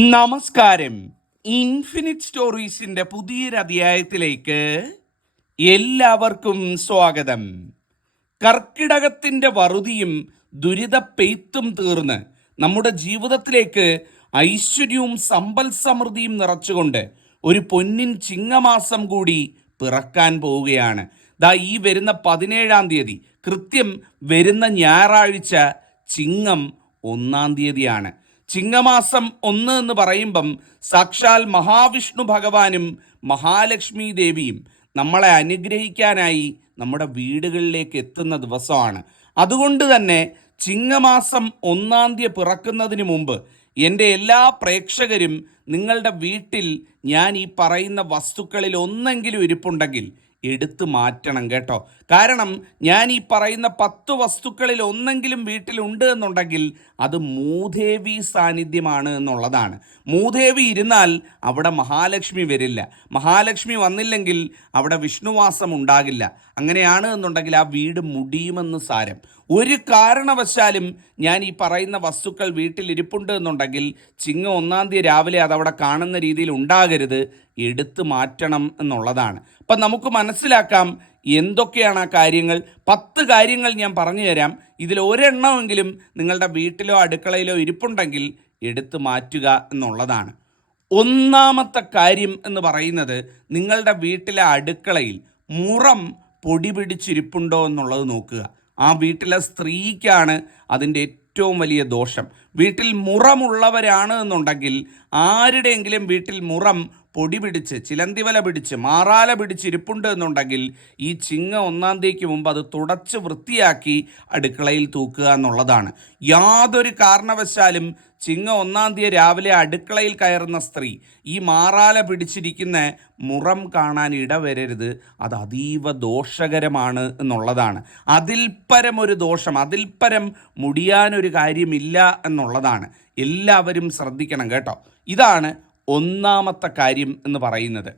നമസ്കാരം. ഇൻഫിനിറ്റ് സ്റ്റോറീസിന്റെ പുതിയൊരു അധ്യായത്തിലേക്ക് എല്ലാവർക്കും സ്വാഗതം. കർക്കിടകത്തിന്റെ വറുതിയും ദുരിത പെയ്ത്തും തീർന്ന് നമ്മുടെ ജീവിതത്തിലേക്ക് ഐശ്വര്യവും സമ്പൽ സമൃദ്ധിയും നിറച്ചുകൊണ്ട് ഒരു പൊന്നിൻ ചിങ്ങമാസം കൂടി പിറക്കാൻ പോവുകയാണ്. ദാ ഈ വരുന്ന പതിനേഴാം തീയതി കൃത്യം വരുന്ന ഞായറാഴ്ച ചിങ്ങം ഒന്നാം തീയതിയാണ്. ചിങ്ങമാസം ഒന്ന് എന്ന് പറയുമ്പം സാക്ഷാൽ മഹാവിഷ്ണു ഭഗവാനും മഹാലക്ഷ്മി ദേവിയും നമ്മളെ അനുഗ്രഹിക്കാനായി നമ്മുടെ വീടുകളിലേക്ക് എത്തുന്ന ദിവസമാണ്. അതുകൊണ്ട് തന്നെ ചിങ്ങമാസം ഒന്നാം തീയതി പിറക്കുന്നതിന് മുമ്പ് എന്റെ എല്ലാ പ്രേക്ഷകരും നിങ്ങളുടെ വീട്ടിൽ ഞാൻ ഈ പറയുന്ന വസ്തുക്കളിൽ ഒന്നെങ്കിലും ഇരിപ്പുണ്ടെങ്കിൽ എടുത്തു മാറ്റണം കേട്ടോ. കാരണം ഞാൻ ഈ പറയുന്ന പത്ത് വസ്തുക്കളിൽ ഒന്നെങ്കിലും വീട്ടിലുണ്ട് എന്നുണ്ടെങ്കിൽ അത് മൂദേവി സാന്നിധ്യമാണ് എന്നുള്ളതാണ്. മൂദേവി ഇരുന്നാൽ അവിടെ മഹാലക്ഷ്മി വരില്ല. മഹാലക്ഷ്മി വന്നില്ലെങ്കിൽ അവിടെ വിഷ്ണുവാസം ഉണ്ടാകില്ല. അങ്ങനെയാണ് എന്നുണ്ടെങ്കിൽ ആ വീട് മുടിയുമെന്ന് സാരം. ഒരു കാരണവശാലും ഞാൻ ഈ പറയുന്ന വസ്തുക്കൾ വീട്ടിലിരിപ്പുണ്ട് എന്നുണ്ടെങ്കിൽ ചിങ്ങ ഒന്നാം തീയതി രാവിലെ അതവിടെ കാണുന്ന രീതിയിൽ ഉണ്ടാകരുത്. എടുത്തു മാറ്റണം എന്നുള്ളതാണ്. അപ്പം നമുക്ക് മനസ്സിലാക്കാം എന്തൊക്കെയാണ് ആ കാര്യങ്ങൾ. പത്ത് കാര്യങ്ങൾ ഞാൻ പറഞ്ഞു തരാം. ഇതിൽ ഒരെണ്ണമെങ്കിലും നിങ്ങളുടെ വീട്ടിലോ അടുക്കളയിലോ ഇരിപ്പുണ്ടെങ്കിൽ എടുത്തു മാറ്റുക എന്നുള്ളതാണ്. ഒന്നാമത്തെ കാര്യം എന്ന് പറയുന്നത് നിങ്ങളുടെ വീട്ടിലെ അടുക്കളയിൽ മുറം പൊടി പിടിച്ചിരിപ്പുണ്ടോ എന്നുള്ളത് നോക്കുക. ആ വീട്ടിലെ സ്ത്രീക്കാണ് അതിന്റെ ഏറ്റവും വലിയ ദോഷം. വീട്ടിൽ മുറമുള്ളവരാണ് എന്നുണ്ടെങ്കിൽ ആരുടെയെങ്കിലും വീട്ടിൽ മുറം പൊടി പിടിച്ച് ചിലന്തിവല പിടിച്ച് മാറാല പിടിച്ച് ഇരിപ്പുണ്ട് എന്നുണ്ടെങ്കിൽ ഈ ചിങ്ങ ഒന്നാം തീയതിക്ക് മുമ്പ് അത് തുടച്ച് വൃത്തിയാക്കി അടുക്കളയിൽ തൂക്കുക എന്നുള്ളതാണ്. യാതൊരു കാരണവശാലും ചിങ്ങ ഒന്നാം തീയതി രാവിലെ അടുക്കളയിൽ കയറുന്ന സ്ത്രീ ഈ മാറാല പിടിച്ചിരിക്കുന്ന മുറം കാണാൻ ഇടവരരുത്. അത് അതീവ ദോഷകരമാണ് എന്നുള്ളതാണ്. അതിൽ പരം ഒരു ദോഷം അതിൽ പരം മുടിയാനൊരു കാര്യമില്ല എന്നുള്ളതാണ്. എല്ലാവരും ശ്രദ്ധിക്കണം കേട്ടോ. ഇതാണ് ഒന്നാമത്തെ കാര്യം എന്ന് പറയുന്നത്.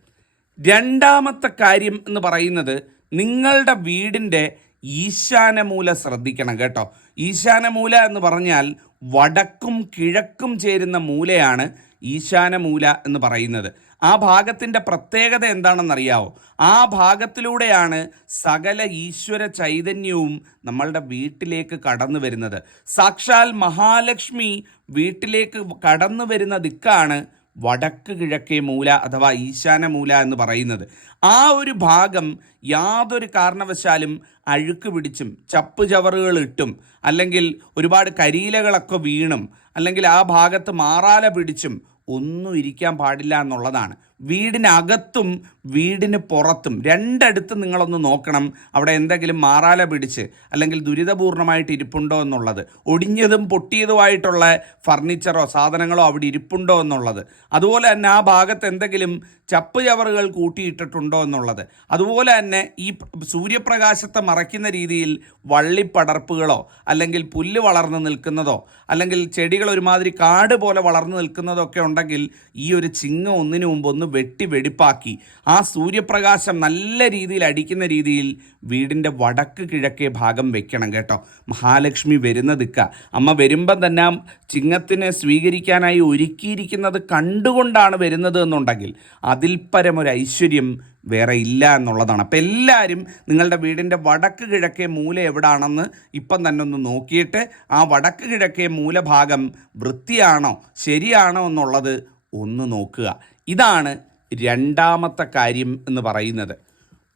രണ്ടാമത്തെ കാര്യം എന്ന് പറയുന്നത് നിങ്ങളുടെ വീടിന്റെ ഈശാനമൂല ശ്രദ്ധിക്കണം കേട്ടോ. ഈശാനമൂല എന്ന് പറഞ്ഞാൽ വടക്കും കിഴക്കും ചേരുന്ന മൂലയാണ് ഈശാനമൂല എന്ന് പറയുന്നത്. ആ ഭാഗത്തിന്റെ പ്രത്യേകത എന്താണെന്നറിയാവോ? ആ ഭാഗത്തിലൂടെയാണ് സകല ഈശ്വര ചൈതന്യവും നമ്മളുടെ വീട്ടിലേക്ക് കടന്നു വരുന്നത്. സാക്ഷാൽ മഹാലക്ഷ്മി വീട്ടിലേക്ക് കടന്നു വരുന്ന ദിക്കാണ് വടക്ക് കിഴക്കേ മൂല അഥവാ ഈശാന മൂല എന്ന് പറയുന്നത്. ആ ഒരു ഭാഗം യാതൊരു കാരണവശാലും അഴുക്ക് പിടിച്ചും ചപ്പ് ചവറുകൾ ഇട്ടും അല്ലെങ്കിൽ ഒരുപാട് കരിയിലകളൊക്കെ വീണും അല്ലെങ്കിൽ ആ ഭാഗത്ത് മാറാല പിടിച്ചും ഒന്നും ഇരിക്കാൻ പാടില്ല എന്നുള്ളതാണ്. വീടിനകത്തും വീടിന് പുറത്തും രണ്ടടുത്ത് നിങ്ങളൊന്ന് നോക്കണം. അവിടെ എന്തെങ്കിലും മാറാല പിടിച്ച് അല്ലെങ്കിൽ ദുരിതപൂർണമായിട്ട് ഇരിപ്പുണ്ടോ എന്നുള്ളത്. ഒടിഞ്ഞതും പൊട്ടിയതുമായിട്ടുള്ള ഫർണിച്ചറോ സാധനങ്ങളോ അവിടെ ഇരിപ്പുണ്ടോ എന്നുള്ളത്. അതുപോലെ തന്നെ ആ ഭാഗത്ത് എന്തെങ്കിലും ചപ്പ് ചവറുകൾ കൂട്ടിയിട്ടിട്ടുണ്ടോ എന്നുള്ളത്. അതുപോലെ തന്നെ ഈ സൂര്യപ്രകാശത്തെ മറയ്ക്കുന്ന രീതിയിൽ വള്ളിപ്പടർപ്പുകളോ അല്ലെങ്കിൽ പുല്ല് വളർന്നു നിൽക്കുന്നതോ അല്ലെങ്കിൽ ചെടികൾ ഒരുമാതിരി കാട് പോലെ വളർന്നു നിൽക്കുന്നതോ ഒക്കെ ഉണ്ടെങ്കിൽ ഈ ഒരു ചിങ്ങ ഒന്നിനു മുമ്പ് ഒന്ന് വെട്ടി വെടിപ്പാക്കി. സൂര്യപ്രകാശം നല്ല രീതിയിൽ അടിക്കുന്ന രീതിയിൽ വീടിന്റെ വടക്ക് കിഴക്കേ ഭാഗം വെക്കണം കേട്ടോ. മഹാലക്ഷ്മി വരുന്ന ദിക്ക അമ്മ വരുമ്പം തന്നെ ആ ചിങ്ങത്തിനെ സ്വീകരിക്കാനായി ഒരുക്കിയിരിക്കുന്നത് കണ്ടുകൊണ്ടാണ് വരുന്നത് എന്നുണ്ടെങ്കിൽ അതിൽ പരമൊരു ഐശ്വര്യം വേറെ ഇല്ല എന്നുള്ളതാണ്. അപ്പം എല്ലാവരും നിങ്ങളുടെ വീടിന്റെ വടക്ക് കിഴക്കേ മൂല എവിടാണെന്ന് ഇപ്പം തന്നെ ഒന്ന് നോക്കിയിട്ട് ആ വടക്ക് കിഴക്കേ മൂലഭാഗം വൃത്തിയാണോ ശരിയാണോ എന്നുള്ളത് ഒന്ന് നോക്കുക. ഇതാണ് രണ്ടാമത്തെ കാര്യം എന്ന് പറയുന്നത്.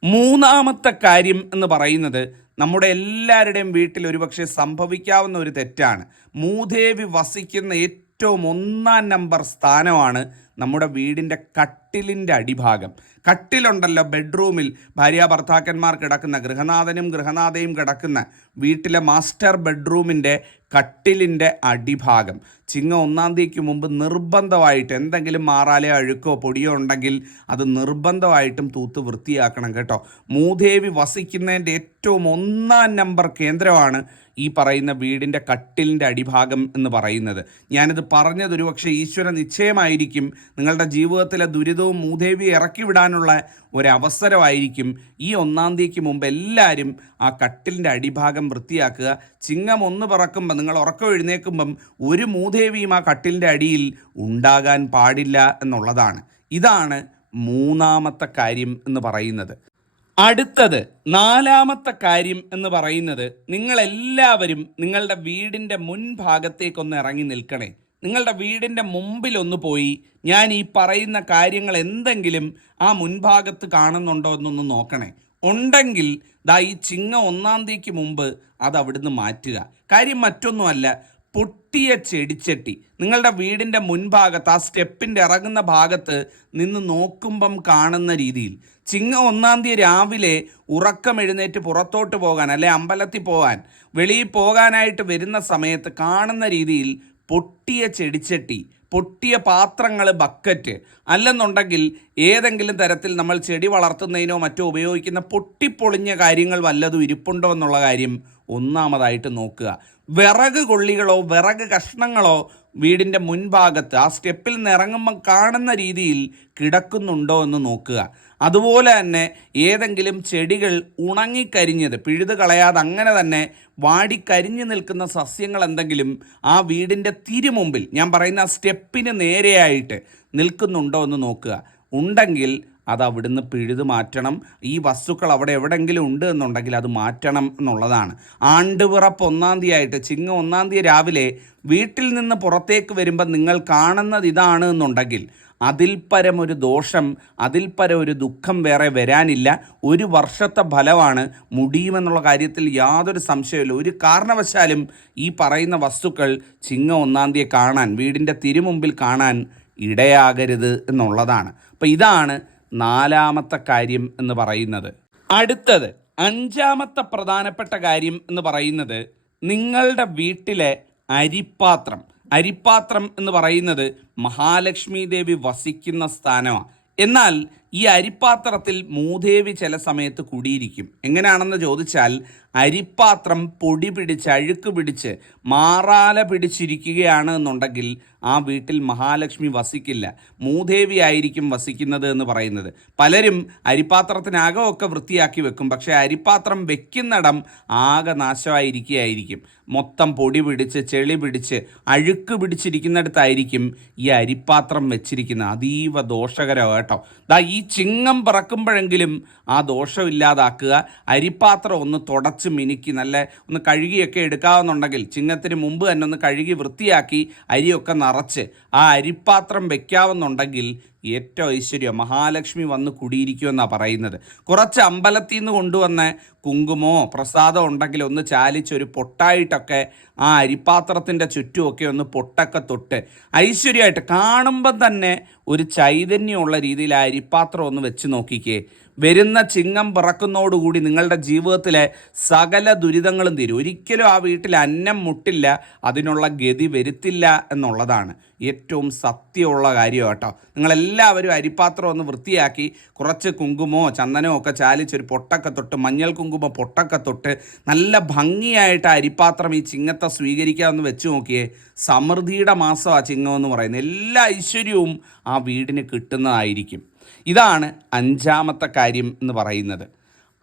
മൂന്നാമത്തെ കാര്യം എന്ന് പറയുന്നത് നമ്മുടെ എല്ലാവരുടെയും വീട്ടിൽ ഒരുപക്ഷെ സംഭവിക്കാവുന്ന ഒരു തെറ്റാണ്. മൂദേവി വസിക്കുന്ന ഏറ്റവും ഒന്നാം നമ്പർ സ്ഥാനമാണ് നമ്മുടെ വീടിന്റെ കട്ടിലിന്റെ അടിഭാഗം. കട്ടിലുണ്ടല്ലോ ബെഡ്റൂമിൽ ഭാര്യ ഭർത്താക്കന്മാർ കിടക്കുന്ന ഗൃഹനാഥനും ഗൃഹനാഥയും കിടക്കുന്ന വീട്ടിലെ മാസ്റ്റർ ബെഡ്റൂമിന്റെ കട്ടിലിന്റെ അടിഭാഗം. ചിങ്ങ ഒന്നാം തീയതിക്ക് മുമ്പ് നിർബന്ധമായിട്ട് എന്തെങ്കിലും മാറാലയോ അഴുക്കോ പൊടിയോ ഉണ്ടെങ്കിൽ അത് നിർബന്ധമായിട്ടും തൂത്ത് വൃത്തിയാക്കണം കേട്ടോ. മൂദേവി വസിക്കുന്നതിന്റെ ഏറ്റവും ഒന്നാം നമ്പർ കേന്ദ്രമാണ് ഈ പറയുന്ന വീടിന്റെ കട്ടിലിന്റെ അടിഭാഗം എന്ന് പറയുന്നത്. ഞാനിത് പറഞ്ഞത് ഒരുപക്ഷെ ഈശ്വര നിശ്ചയമായിരിക്കും. നിങ്ങളുടെ ജീവിതത്തിലെ ദുരിതവും മൂദേവി ഇറക്കി വിടാനുള്ള ഒരവസരമായിരിക്കും. ഈ ഒന്നാം തീയതിക്ക് മുമ്പ് എല്ലാവരും ആ കട്ടിലിന്റെ അടിഭാഗം വൃത്തിയാക്കുക. ചിങ്ങം ഒന്ന് പറക്കുമ്പോൾ നിങ്ങൾ ഉറക്കം എഴുന്നേൽക്കുമ്പം ഒരു മൂദേവിയും ആ കട്ടിലിന്റെ അടിയിൽ ഉണ്ടാകാൻ പാടില്ല എന്നുള്ളതാണ്. ഇതാണ് മൂന്നാമത്തെ കാര്യം എന്ന് പറയുന്നത്. അടുത്തത് നാലാമത്തെ കാര്യം എന്ന് പറയുന്നത് നിങ്ങളെല്ലാവരും നിങ്ങളുടെ വീടിന്റെ മുൻഭാഗത്തേക്കൊന്ന് ഇറങ്ങി നിൽക്കണേ. നിങ്ങളുടെ വീടിന്റെ മുമ്പിൽ ഒന്ന് പോയി ഞാൻ ഈ പറയുന്ന കാര്യങ്ങൾ എന്തെങ്കിലും ആ മുൻഭാഗത്ത് കാണുന്നുണ്ടോ എന്നൊന്ന് നോക്കണേ. ഉണ്ടെങ്കിൽ ദാ ഈ ചിങ്ങ ഒന്നാം തീയതിക്ക് മുമ്പ് അത് അവിടുന്ന് മാറ്റുക. കാര്യം മറ്റൊന്നുമല്ല പൊട്ടിയ ചെടിച്ചട്ടി. നിങ്ങളുടെ വീടിന്റെ മുൻഭാഗത്ത് ആ സ്റ്റെപ്പിന്റെ ഇറങ്ങുന്ന ഭാഗത്ത് നിന്ന് നോക്കുമ്പം കാണുന്ന രീതിയിൽ. ചിങ്ങ ഒന്നാം തീയതി രാവിലെ ഉറക്കം എഴുന്നേറ്റ് പുറത്തോട്ട് പോകാൻ അല്ലെ അമ്പലത്തിൽ പോകാൻ വെളിയിൽ പോകാനായിട്ട് വരുന്ന സമയത്ത് കാണുന്ന രീതിയിൽ പൊട്ടിയ ചെടിച്ചട്ടി പൊട്ടിയ പാത്രങ്ങൾ ബക്കറ്റ് അല്ലെന്നുണ്ടെങ്കിൽ ഏതെങ്കിലും തരത്തിൽ നമ്മൾ ചെടി വളർത്തുന്നതിനോ മറ്റോ ഉപയോഗിക്കുന്ന പൊട്ടിപ്പൊളിഞ്ഞ കാര്യങ്ങൾ വല്ലതും ഇരിപ്പുണ്ടോ എന്നുള്ള കാര്യം ഒന്നാമതായിട്ട് നോക്കുക. വിറക് കൊള്ളികളോ വിറക് കഷ്ണങ്ങളോ വീടിന്റെ മുൻഭാഗത്ത് ആ സ്റ്റെപ്പിൽ നിന്ന് ഇറങ്ങുമ്പം കാണുന്ന രീതിയിൽ കിടക്കുന്നുണ്ടോ എന്ന് നോക്കുക. അതുപോലെ തന്നെ ഏതെങ്കിലും ചെടികൾ ഉണങ്ങിക്കരിഞ്ഞത് പിഴുത് കളയാതെ അങ്ങനെ തന്നെ വാടിക്കരിഞ്ഞു നിൽക്കുന്ന സസ്യങ്ങൾ എന്തെങ്കിലും ആ വീടിന്റെ തിരുമുമ്പിൽ ഞാൻ പറയുന്ന സ്റ്റെപ്പിന് നേരെയായിട്ട് നിൽക്കുന്നുണ്ടോ എന്ന് നോക്കുക. ഉണ്ടെങ്കിൽ അത് അവിടുന്ന് പിഴുതു മാറ്റണം. ഈ വസ്തുക്കൾ അവിടെ എവിടെയെങ്കിലും ഉണ്ട് എന്നുണ്ടെങ്കിൽ അത് മാറ്റണം എന്നുള്ളതാണ്. ആണ്ടുപിറപ്പ് ഒന്നാം തീയതി ആയിട്ട് ചിങ്ങ ഒന്നാം തീയതി രാവിലെ വീട്ടിൽ നിന്ന് പുറത്തേക്ക് വരുമ്പോൾ നിങ്ങൾ കാണുന്നത് ഇതാണ് എന്നുണ്ടെങ്കിൽ അതിൽ പരം ഒരു ദോഷം അതിൽ പരം ഒരു ദുഃഖം വേറെ വരാനില്ല. ഒരു വർഷത്തെ ഫലമാണ് മുടിയുമെന്നുള്ള കാര്യത്തിൽ യാതൊരു സംശയമില്ല ഒരു കാരണവശാലും ഈ പറയുന്ന വസ്തുക്കൾ ചിങ്ങ ഒന്നാം തീയതി കാണാൻ വീടിന്റെ തിരുമുമ്പിൽ കാണാൻ ഇടയാകരുത് എന്നുള്ളതാണ്. അപ്പോൾ ഇതാണ് നാലാമത്തെ കാര്യം എന്ന് പറയുന്നത്. അടുത്തത് അഞ്ചാമത്തെ പ്രധാനപ്പെട്ട കാര്യം എന്ന് പറയുന്നത് നിങ്ങളുടെ വീട്ടിലെ അരിപ്പാത്രം. അരിപ്പാത്രം എന്ന് പറയുന്നത് മഹാലക്ഷ്മി ദേവി വസിക്കുന്ന സ്ഥാനമാണ് എന്നാൽ ഈ അരിപ്പാത്രത്തിൽ മൂദേവി ചില സമയത്ത് കുടിയിരിക്കും. എങ്ങനെയാണെന്ന് ചോദിച്ചാൽ അരിപ്പാത്രം പൊടി പിടിച്ച് അഴുക്ക് പിടിച്ച് മാറാല പിടിച്ചിരിക്കുകയാണ് എന്നുണ്ടെങ്കിൽ ആ വീട്ടിൽ മഹാലക്ഷ്മി വസിക്കില്ല. മൂദേവി ആയിരിക്കും വസിക്കുന്നത് എന്ന് പറയുന്നത്. പലരും അരിപ്പാത്രത്തിനകമൊക്കെ വൃത്തിയാക്കി വെക്കും. പക്ഷേ അരിപ്പാത്രം വെക്കുന്നിടം ആകെ നാശമായിരിക്കുകയായിരിക്കും. മൊത്തം പൊടി പിടിച്ച് ചെളി പിടിച്ച് അഴുക്ക് പിടിച്ചിരിക്കുന്നിടത്തായിരിക്കും ഈ അരിപ്പാത്രം വെച്ചിരിക്കുന്നത്. അതീവ ദോഷകരം കേട്ടോ. ദാ ഈ ചിങ്ങം പറക്കുമ്പോഴെങ്കിലും ആ ദോഷം ഇല്ലാതാക്കുക അരിപ്പാത്രം ഒന്ന് തുടച്ച് മിനുക്കി നല്ല ഒന്ന് കഴുകിയൊക്കെ എടുക്കാവുന്നുണ്ടെങ്കിൽ ചിങ്ങത്തിന് മുമ്പ് തന്നെ ഒന്ന് കഴുകി വൃത്തിയാക്കി അരിയൊക്കെ നിറച്ച് ആ അരിപ്പാത്രം വെക്കാവുന്നുണ്ടെങ്കിൽ ഏറ്റവും ഐശ്വര്യം. മഹാലക്ഷ്മി വന്ന് കുടിയിരിക്കുമെന്നാണ് പറയുന്നത്. കുറച്ച് അമ്പലത്തിൽ നിന്ന് കൊണ്ടുവന്ന കുങ്കുമോ പ്രസാദമോ ഉണ്ടെങ്കിൽ ഒന്ന് ചാലിച്ച് ഒരു പൊട്ടായിട്ടൊക്കെ ആ അരിപ്പാത്രത്തിന്റെ ചുറ്റുമൊക്കെ ഒന്ന് പൊട്ടൊക്കെ തൊട്ട് ഐശ്വര്യമായിട്ട് കാണുമ്പം തന്നെ ഒരു ചൈതന്യമുള്ള രീതിയിൽ ആ അരിപ്പാത്രം ഒന്ന് വെച്ച് നോക്കിക്കേ. വരുന്ന ചിങ്ങം പിറക്കുന്നതോടുകൂടി നിങ്ങളുടെ ജീവിതത്തിലെ സകല ദുരിതങ്ങളും തീരും. ഒരിക്കലും ആ വീട്ടിൽ അന്നം മുട്ടില്ല അതിനുള്ള ഗതി വരുത്തില്ല എന്നുള്ളതാണ് ഏറ്റവും സത്യമുള്ള കാര്യം കേട്ടോ. നിങ്ങളെല്ലാവരും അരിപ്പാത്രം ഒന്ന് വൃത്തിയാക്കി കുറച്ച് കുങ്കുമോ ചന്ദനമോ ഒക്കെ ചാലിച്ചൊരു പൊട്ടക്ക തൊട്ട് മഞ്ഞൾ കുങ്കുമ പൊട്ടൊക്കെ തൊട്ട് നല്ല ഭംഗിയായിട്ട് ആ അരിപ്പാത്രം ഈ ചിങ്ങത്തെ സ്വീകരിക്കാമെന്ന് വെച്ച് നോക്കിയേ സമൃദ്ധിയുടെ മാസമാണ് ചിങ്ങം എന്ന് പറയുന്നത്. എല്ലാ ഐശ്വര്യവും ആ വീടിന് കിട്ടുന്നതായിരിക്കും. ഇതാണ് അഞ്ചാമത്തെ കാര്യം എന്ന് പറയുന്നത്.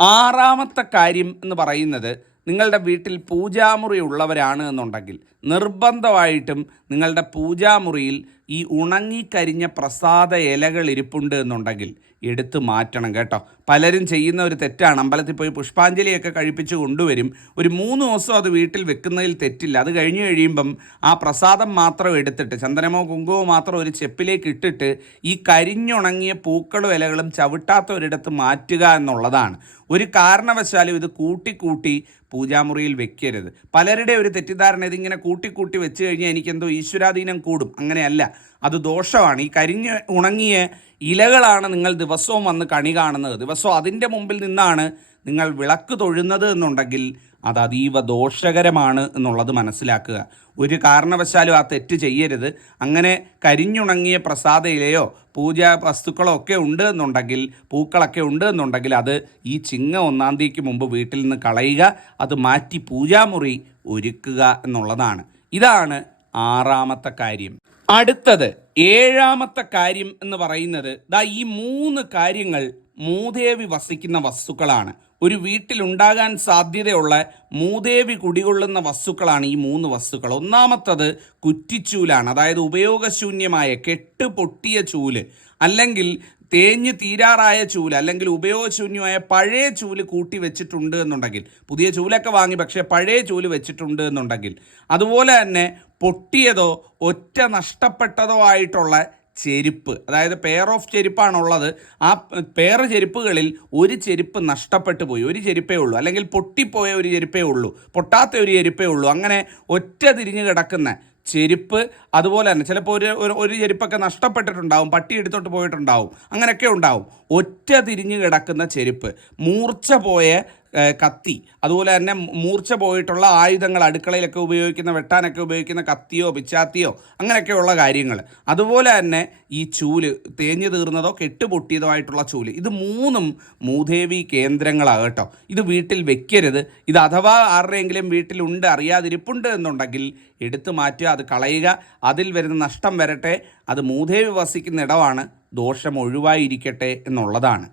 ആറാമത്തെ കാര്യം എന്ന് പറയുന്നത് നിങ്ങളുടെ വീട്ടിൽ പൂജാമുറി ഉള്ളവരാണ് എന്നുണ്ടെങ്കിൽ നിർബന്ധമായിട്ടും നിങ്ങളുടെ പൂജാമുറിയിൽ ഈ ഉണങ്ങിക്കരിഞ്ഞ പ്രസാദ ഇലകൾ ഇരിപ്പുണ്ട് എന്നുണ്ടെങ്കിൽ എടുത്തു മാറ്റണം കേട്ടോ. പലരും ചെയ്യുന്ന ഒരു തെറ്റാണ്. അമ്പലത്തിൽ പോയി പുഷ്പാഞ്ജലിയൊക്കെ കഴിപ്പിച്ച് കൊണ്ടുവരും. ഒരു മൂന്ന് ദിവസം അത് വീട്ടിൽ വെക്കുന്നതിൽ തെറ്റില്ല. അത് കഴിഞ്ഞ് കഴിയുമ്പം ആ പ്രസാദം മാത്രം എടുത്തിട്ട് ചന്ദനമോ കുങ്കുമോ മാത്രം ഒരു ചെപ്പിലേക്ക് ഇട്ടിട്ട് ഈ കരിഞ്ഞുണങ്ങിയ പൂക്കളും ഇലകളും ചവിട്ടാത്ത ഒരിടത്ത് മാറ്റുക എന്നുള്ളതാണ്. ഒരു കാരണവശാലും ഇത് കൂട്ടിക്കൂട്ടി പൂജാമുറിയിൽ വെക്കരുത്. പലരുടെ ഒരു തെറ്റിദ്ധാരണ ഇതിങ്ങനെ കൂട്ടിക്കൂട്ടി വെച്ച് കഴിഞ്ഞാൽ എനിക്കെന്തോ ഈശ്വരാധീനം കൂടും. അങ്ങനെയല്ല. അത് ദോഷമാണ്. ഈ കരിഞ്ഞ് ഉണങ്ങിയ ഇലകളാണ് നിങ്ങൾ ദിവസവും വന്ന് കണി കാണുന്നത്. ദിവസവും അതിന്റെ മുമ്പിൽ നിന്നാണ് നിങ്ങൾ വിളക്ക് തൊഴുന്നത് എന്നുണ്ടെങ്കിൽ അത് അതീവ ദോഷകരമാണ് എന്നുള്ളത് മനസ്സിലാക്കുക. ഒരു കാരണവശാലും ആ തെറ്റ് ചെയ്യരുത്. അങ്ങനെ കരിഞ്ഞുണങ്ങിയ പ്രസാദ ഇലയോ പൂജാ വസ്തുക്കളോ ഒക്കെ ഉണ്ട് എന്നുണ്ടെങ്കിൽ പൂക്കളൊക്കെ ഉണ്ട് എന്നുണ്ടെങ്കിൽ അത് ഈ ചിങ്ങ ഒന്നാം തീയതിക്ക് മുമ്പ് വീട്ടിൽ നിന്ന് കളയുക അത് മാറ്റി പൂജാമുറി ഒരുക്കുക എന്നുള്ളതാണ്. ഇതാണ് ആറാമത്തെ കാര്യം. അടുത്തത് ഏഴാമത്തെ കാര്യം എന്ന് പറയുന്നത് ദാ ഈ മൂന്ന് കാര്യങ്ങൾ മൂദേവി വസിക്കുന്ന വസ്തുക്കളാണ്. ഒരു വീട്ടിലുണ്ടാകാൻ സാധ്യതയുള്ള മൂദേവി കുടികൊള്ളുന്ന വസ്തുക്കളാണ് ഈ മൂന്ന് വസ്തുക്കൾ. ഒന്നാമത്തത് കുറ്റിച്ചൂലാണ്. അതായത് ഉപയോഗശൂന്യമായ കെട്ട് പൊട്ടിയ ചൂൽ അല്ലെങ്കിൽ തേഞ്ഞ് തീരാറായ ചൂൽ അല്ലെങ്കിൽ ഉപയോഗശൂന്യമായ പഴയ ചൂൽ കൂട്ടി വെച്ചിട്ടുണ്ട് എന്നുണ്ടെങ്കിൽ പുതിയ ചൂലൊക്കെ വാങ്ങി പക്ഷേ പഴയ ചൂൽ വെച്ചിട്ടുണ്ട് എന്നുണ്ടെങ്കിൽ അതുപോലെ തന്നെ പൊട്ടിയതോ ഒറ്റ നഷ്ടപ്പെട്ടതോ ആയിട്ടുള്ള ചെരുപ്പ് അതായത് പെയർ ഓഫ് ചെരുപ്പാണുള്ളത്. ആ പെയർ ചെരുപ്പുകളിൽ ഒരു ചെരുപ്പ് നഷ്ടപ്പെട്ടു പോയി. ഒരു ചെരുപ്പേ ഉള്ളൂ. അല്ലെങ്കിൽ പൊട്ടിപ്പോയ ഒരു ചെരുപ്പേ ഉള്ളൂ. പൊട്ടാത്ത ഒരു ചെരുപ്പേ ഉള്ളൂ. അങ്ങനെ ഒറ്റ തിരിഞ്ഞ് കിടക്കുന്ന ചെരുപ്പ് അതുപോലെ തന്നെ ചിലപ്പോൾ ഒരു ഒരു- ചെരുപ്പൊക്കെ നഷ്ടപ്പെട്ടിട്ടുണ്ടാവും. പട്ടി എടുത്തോട്ട് പോയിട്ടുണ്ടാവും. അങ്ങനെയൊക്കെ ഉണ്ടാവും. ഒറ്റ തിരിഞ്ഞ് കിടക്കുന്ന ചെരുപ്പ്. മൂർച്ച പോയ കത്തി. അതുപോലെ തന്നെ മൂർച്ച പോയിട്ടുള്ള ആയുധങ്ങൾ അടുക്കളയിലൊക്കെ ഉപയോഗിക്കുന്ന വെട്ടാനൊക്കെ ഉപയോഗിക്കുന്ന കത്തിയോ പിച്ചാത്തിയോ അങ്ങനെയൊക്കെയുള്ള കാര്യങ്ങൾ. അതുപോലെ തന്നെ ഈ ചൂൽ തേഞ്ഞു തീർന്നതോ കെട്ടുപൊട്ടിയതോ ആയിട്ടുള്ള ചൂൽ. ഇത് മൂന്നും മൂദേവി കേന്ദ്രങ്ങളാകട്ടോ ഇത് വീട്ടിൽ വെക്കരുത്. ഇത് അഥവാ ആരുടെയെങ്കിലും വീട്ടിലുണ്ട് അറിയാതിരിപ്പുണ്ട് എന്നുണ്ടെങ്കിൽ എടുത്തു മാറ്റുക അത് കളയുക. അതിൽ വരുന്ന നഷ്ടം വരട്ടെ. അത് മൂദേവി വസിക്കുന്ന ഇടമാണ്. ദോഷം ഒഴിവായിരിക്കട്ടെ എന്നുള്ളതാണ്.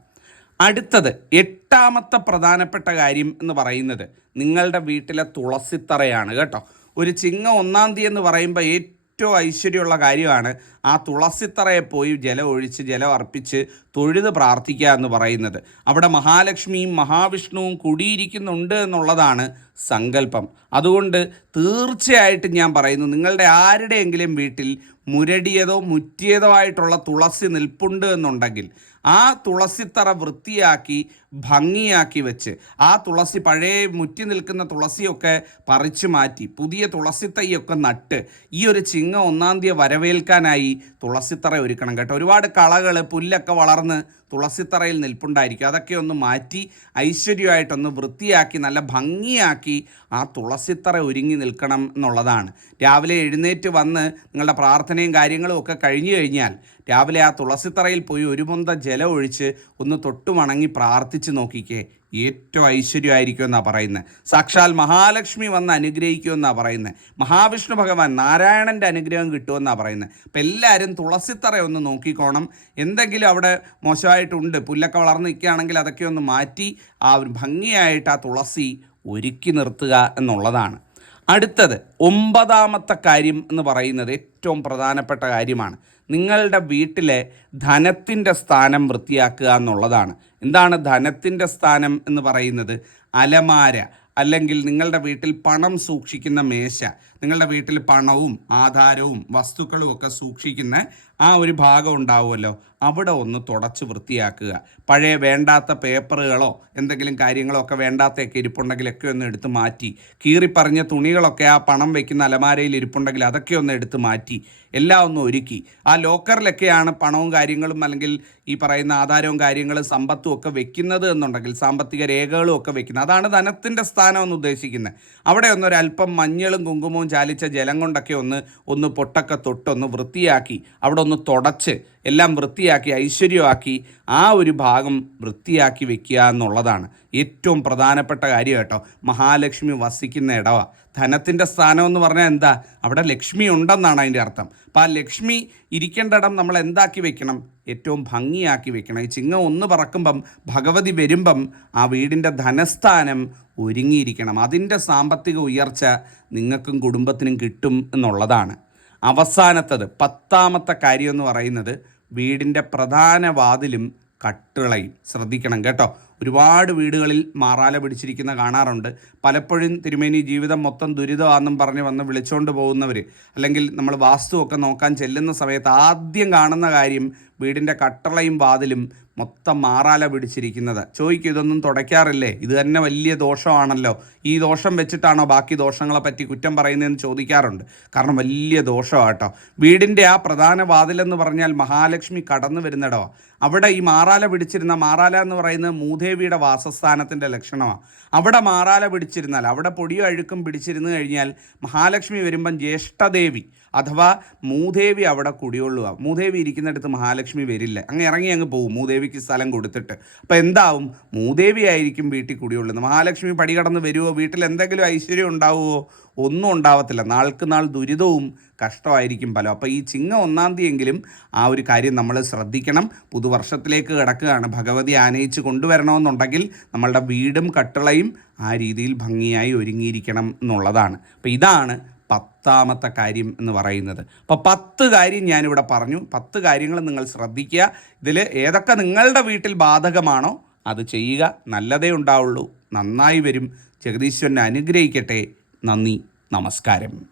അടുത്തത് എട്ടാമത്തെ പ്രധാനപ്പെട്ട കാര്യം എന്ന് പറയുന്നത് നിങ്ങളുടെ വീട്ടിലെ തുളസിത്തറയാണ് കേട്ടോ. ഒരു ചിങ്ങ ഒന്നാം തീയതി എന്ന് പറയുമ്പോൾ ഏറ്റവും ഐശ്വര്യമുള്ള കാര്യമാണ് ആ തുളസിത്തറയെ പോയി ജലം ഒഴിച്ച് ജലം അർപ്പിച്ച് തൊഴുത് പ്രാർത്ഥിക്കുക എന്ന് പറയുന്നത്. അവിടെ മഹാലക്ഷ്മിയും മഹാവിഷ്ണുവും കൂടിയിരിക്കുന്നുണ്ട് എന്നുള്ളതാണ് സങ്കല്പം. അതുകൊണ്ട് തീർച്ചയായിട്ടും ഞാൻ പറയുന്നു നിങ്ങളുടെ ആരുടെയെങ്കിലും വീട്ടിൽ മുരടിയതോ മുറ്റിയതോ ആയിട്ടുള്ള തുളസി നിൽപ്പുണ്ട് എന്നുണ്ടെങ്കിൽ ആ തുളസിത്തറ വൃത്തിയാക്കി ഭംഗിയാക്കി വെച്ച് ആ തുളസി പഴയ മുറ്റി നിൽക്കുന്ന തുളസിയൊക്കെ പറിച്ചു മാറ്റി പുതിയ തുളസി തൈയൊക്കെ നട്ട് ഈ ഒരു ചിങ്ങ ഒന്നാം തീയതി വരവേൽക്കാനായി തുളസിത്തറ ഒരുക്കണം കേട്ടോ. ഒരുപാട് കളകൾ പുല്ലൊക്കെ വളർന്ന് തുളസിത്തറയിൽ നിൽപ്പുണ്ടായിരിക്കും. അതൊക്കെ ഒന്ന് മാറ്റി ഐശ്വര്യമായിട്ടൊന്ന് വൃത്തിയാക്കി നല്ല ഭംഗിയാക്കി ആ തുളസിത്തറ ഒരുങ്ങി നിൽക്കണം എന്നുള്ളതാണ്. രാവിലെ എഴുന്നേറ്റ് വന്ന് നിങ്ങളുടെ പ്രാർത്ഥനയും കാര്യങ്ങളും ഒക്കെ കഴിഞ്ഞു കഴിഞ്ഞാൽ രാവിലെ ആ തുളസിത്തറയിൽ പോയി ഒരു മുന്ത ജലം ഒഴിച്ച് ഒന്ന് തൊട്ടു വണങ്ങി പ്രാർത്ഥിച്ച് നോക്കിക്കേ. ഏറ്റവും ഐശ്വര്യമായിരിക്കും എന്നാണ് പറയുന്നത്. സാക്ഷാൽ മഹാലക്ഷ്മി വന്ന് അനുഗ്രഹിക്കുമെന്നാണ് പറയുന്നത്. മഹാവിഷ്ണു ഭഗവാൻ നാരായണന്റെ അനുഗ്രഹം കിട്ടുമെന്നാണ് പറയുന്നത്. അപ്പം എല്ലാവരും തുളസിത്തറ ഒന്ന് നോക്കിക്കോണം. എന്തെങ്കിലും അവിടെ മോശമായിട്ടുണ്ട് പുല്ലൊക്കെ വളർന്ന് നിൽക്കുകയാണെങ്കിൽ അതൊക്കെ ഒന്ന് മാറ്റി ആ ഒരു ഭംഗിയായിട്ട് ആ തുളസി ഒരുക്കി നിർത്തുക എന്നുള്ളതാണ്. അടുത്തത് ഒമ്പതാമത്തെ കാര്യം എന്ന് പറയുന്നത് ഏറ്റവും പ്രധാനപ്പെട്ട കാര്യമാണ്. നിങ്ങളുടെ വീട്ടിലെ ധനത്തിന്റെ സ്ഥാനം വൃത്തിയാക്കുക എന്നുള്ളതാണ്. എന്താണ് ധനത്തിന്റെ സ്ഥാനം എന്ന് പറയുന്നത്? അലമാര അല്ലെങ്കിൽ നിങ്ങളുടെ വീട്ടിൽ പണം സൂക്ഷിക്കുന്ന മേശ നിങ്ങളുടെ വീട്ടിൽ പണവും ആധാരവും വസ്തുക്കളും ഒക്കെ സൂക്ഷിക്കുന്ന ആ ഒരു ഭാഗം ഉണ്ടാവുമല്ലോ. അവിടെ ഒന്ന് തുടച്ച് വൃത്തിയാക്കുക. പഴയ വേണ്ടാത്ത പേപ്പറുകളോ എന്തെങ്കിലും കാര്യങ്ങളോ ഒക്കെ വേണ്ടാത്തൊക്കെ ഇരിപ്പുണ്ടെങ്കിലൊക്കെ ഒന്ന് എടുത്ത് മാറ്റി. കീറിപ്പറഞ്ഞ തുണികളൊക്കെ ആ പണം വെക്കുന്ന അലമാരയിൽ ഇരിപ്പുണ്ടെങ്കിൽ അതൊക്കെ ഒന്ന് എടുത്ത് മാറ്റി. എല്ലാം ഒന്ന് ഒരുക്കി. ആ ലോക്കറിലൊക്കെയാണ് പണവും കാര്യങ്ങളും അല്ലെങ്കിൽ ഈ പറയുന്ന ആധാരവും കാര്യങ്ങളും സമ്പത്തും ഒക്കെ വെക്കുന്നത് എന്നുണ്ടെങ്കിൽ സാമ്പത്തിക രേഖകളും ഒക്കെ വെക്കുന്നത്. അതാണ് ധനത്തിന്റെ സ്ഥാനം എന്ന് ഉദ്ദേശിക്കുന്നത്. അവിടെ ഒന്നൊരല്പം മഞ്ഞളും കുങ്കുമവും ചാലിച്ച ജലം കൊണ്ടൊക്കെ ഒന്ന് ഒന്ന് പൊട്ടൊക്കെ തൊട്ടൊന്ന് വൃത്തിയാക്കി. അവിടെ ഒന്ന് തുടച്ച് എല്ലാം വൃത്തിയാക്കി ഐശ്വര്യമാക്കി ആ ഒരു ഭാഗം വൃത്തിയാക്കി വെക്കുക എന്നുള്ളതാണ് ഏറ്റവും പ്രധാനപ്പെട്ട കാര്യം കേട്ടോ. മഹാലക്ഷ്മി വസിക്കുന്ന ഇടവാ. ധനത്തിന്റെ സ്ഥാനം എന്ന് പറഞ്ഞാൽ എന്താ? അവിടെ ലക്ഷ്മി ഉണ്ടെന്നാണ് അതിന്റെ അർത്ഥം. അപ്പോൾ ആ ലക്ഷ്മി ഇരിക്കേണ്ട ഇടം നമ്മൾ എന്താക്കി വെക്കണം? ഏറ്റവും ഭംഗിയാക്കി വെക്കണം. ഈ ചിങ്ങം ഒന്ന് പറക്കുമ്പം ഭഗവതി വരുമ്പം ആ വീടിന്റെ ധനസ്ഥാനം ഒരുങ്ങിയിരിക്കണം. അതിന്റെ സാമ്പത്തിക ഉയർച്ച നിങ്ങൾക്കും കുടുംബത്തിനും കിട്ടും എന്നുള്ളതാണ്. അവസാനത്തത് പത്താമത്തെ കാര്യം എന്ന് പറയുന്നത് വീടിന്റെ പ്രധാന വാതിലും കട്ടിളയും ശ്രദ്ധിക്കണം കേട്ടോ. ഒരുപാട് വീടുകളിൽ മാറാല പിടിച്ചിരിക്കുന്ന കാണാറുണ്ട്. പലപ്പോഴും തിരുമേനി ജീവിതം മൊത്തം ദുരിതമാണെന്നും പറഞ്ഞ് വന്ന് വിളിച്ചുകൊണ്ട് പോകുന്നവർ അല്ലെങ്കിൽ നമ്മൾ വാസ്തുവൊക്കെ നോക്കാൻ ചെല്ലുന്ന സമയത്ത് ആദ്യം കാണുന്ന കാര്യം വീടിന്റെ കട്ടളയും വാതിലും മൊത്തം മാറാല പിടിച്ചിരിക്കുന്നത്. ചോദിക്കും ഇതൊന്നും തുടയ്ക്കാറില്ലേ? ഇത് തന്നെ വലിയ ദോഷമാണല്ലോ. ഈ ദോഷം വെച്ചിട്ടാണോ ബാക്കി ദോഷങ്ങളെ പറ്റി കുറ്റം പറയുന്നതെന്ന് ചോദിക്കാറുണ്ട്. കാരണം വലിയ ദോഷമാട്ടോ. വീടിന്റെ ആ പ്രധാന വാതിലെന്ന് പറഞ്ഞാൽ മഹാലക്ഷ്മി കടന്നു വരുന്നിടോ അവിടെ ഈ മാറാല പിടിച്ചിരുന്ന മാറാല എന്ന് പറയുന്നത് മൂദേവിയുടെ വാസസ്ഥാനത്തിന്റെ ലക്ഷണമാണ് അവിടെ മാറാല പിടിച്ചിരുന്നാൽ അവിടെ പൊടിയോ അഴുക്കും പിടിച്ചിരുന്നു കഴിഞ്ഞാൽ മഹാലക്ഷ്മി വരുമ്പം ജ്യേഷ്ഠദേവി അഥവാ മൂദേവി അവിടെ കുടികൊള്ളുക. മൂദേവി ഇരിക്കുന്നിടത്ത് മഹാലക്ഷ്മി വരില്ല. അങ്ങ് ഇറങ്ങി അങ്ങ് പോകും മൂദേവിക്ക് സ്ഥലം കൊടുത്തിട്ട്. അപ്പോൾ എന്താവും? മൂദേവി ആയിരിക്കും വീട്ടിൽ കുടികൊള്ളുന്നത്. മഹാലക്ഷ്മി പടി കടന്ന് വരുമോ വീട്ടിൽ എന്തെങ്കിലും ഐശ്വര്യം ഉണ്ടാവുമോ ഒന്നും ഉണ്ടാവത്തില്ല. നാൾക്ക് നാൾ ദുരിതവും കഷ്ടമായിരിക്കും ഫലം അപ്പോൾ ഈ ചിങ്ങ ഒന്നാം തീയതിയെങ്കിലും ആ ഒരു കാര്യം നമ്മൾ ശ്രദ്ധിക്കണം. പുതുവർഷത്തിലേക്ക് കിടക്കുകയാണ്. ഭഗവതി ആനയിച്ച് കൊണ്ടുവരണമെന്നുണ്ടെങ്കിൽ നമ്മളുടെ വീടും കട്ടളയും ആ രീതിയിൽ ഭംഗിയായി ഒരുങ്ങിയിരിക്കണം എന്നുള്ളതാണ്. അപ്പോൾ ഇതാണ് പത്താമത്തെ കാര്യം എന്ന് പറയുന്നത്. അപ്പോൾ പത്ത് കാര്യം ഞാനിവിടെ പറഞ്ഞു. പത്ത് കാര്യങ്ങൾ നിങ്ങൾ ശ്രദ്ധിക്കുക. ഇതിൽ ഏതൊക്കെ നിങ്ങളുടെ വീട്ടിൽ ബാധകമാണോ അത് ചെയ്യുക. നല്ലതേ ഉണ്ടാവുള്ളൂ. നന്നായി വരും. ജഗദീശ്വരനെ അനുഗ്രഹിക്കട്ടെ. നന്ദി. നമസ്കാരം.